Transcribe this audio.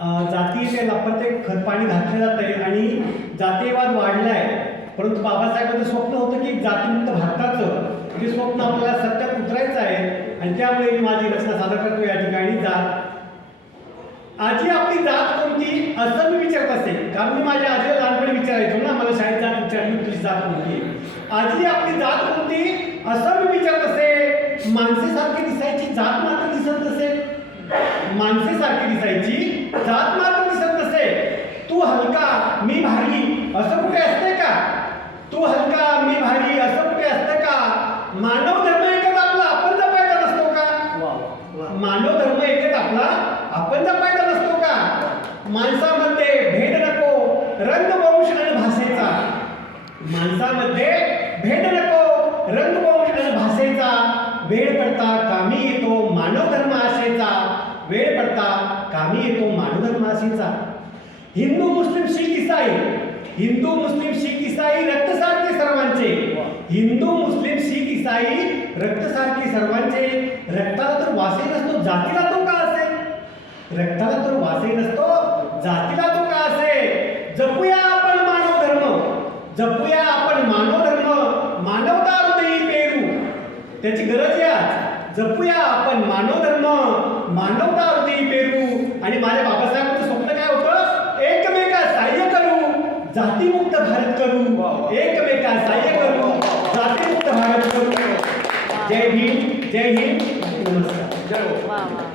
जाती त्याला प्रत्येक खतपाणी घातलं जात आहे आणि जातीयवाद वाढलाय, परंतु बाबासाहेबांचं स्वप्न होतं की जातीमुक्त भारताचं हे स्वप्न आपल्याला सत्यात उतरायचं आहे आणि त्यामुळे मी माझी रचना सादर करतो या ठिकाणी. जात आजी आपली जात कोणती असं मी विचारत असेल, कारण मी माझ्या आजीला लहानपणी विचारायचो ना, मला शाळेत जात विचारली तुझी जात कोणती, आजी आपली जात कोणती असं मी विचारत असे. माणसेसारखी दिसायची जात मात्र दिसत नसे, माणसेसारखी दिसायची जात मात्र दिसत नसे. तू हलका मी भारी असं कुठे असते का, तू हलका मी भारी असं कुठे असतं का. मानव धर्म एकच आपला आपण जपायचा नसतो का, मानव धर्म एकच आपला आपण जपायचा नसतो का. माणसामध्ये भेद नको रंगवंश आणि भाषेचा, माणसामध्ये भेद नको रंगवंश आणि भाषेचा. वेळ पडता कामी येतो मानव धर्म आशेचा, वेळ पडता कामी येतो मानव धर्म आशेचा. हिंदू मुस्लिम शीख इसाई, हिंदू मुस्लिम शीख इसाई रक्त सारखे सर्वांचे, हिंदू मुस्लिम शीख इसाई रक्त सारखे सर्वांचे. रक्ताला तर वासही नसतो जातीला तो का असे, रक्ताला तर वासही नसतो जातीला तो का असे. जपूया आपण मानव धर्म, जपूया आपण मानव धर्म, मानवता हृदयी पेरू त्याची गरज आहे आज. जपूया आपण मानव धर्म, मानवता हृदयी पेरू. आणि माझ्या बाबासाहेबांचं स्वप्न काय होतं, एकमेका सहाय्य करू जातीमुक्त भारत करू, एकमेका सहाय्य करू जातीमुक्त भारत करू. जय भीम, जय हिंद, नमस्कार. जय हो.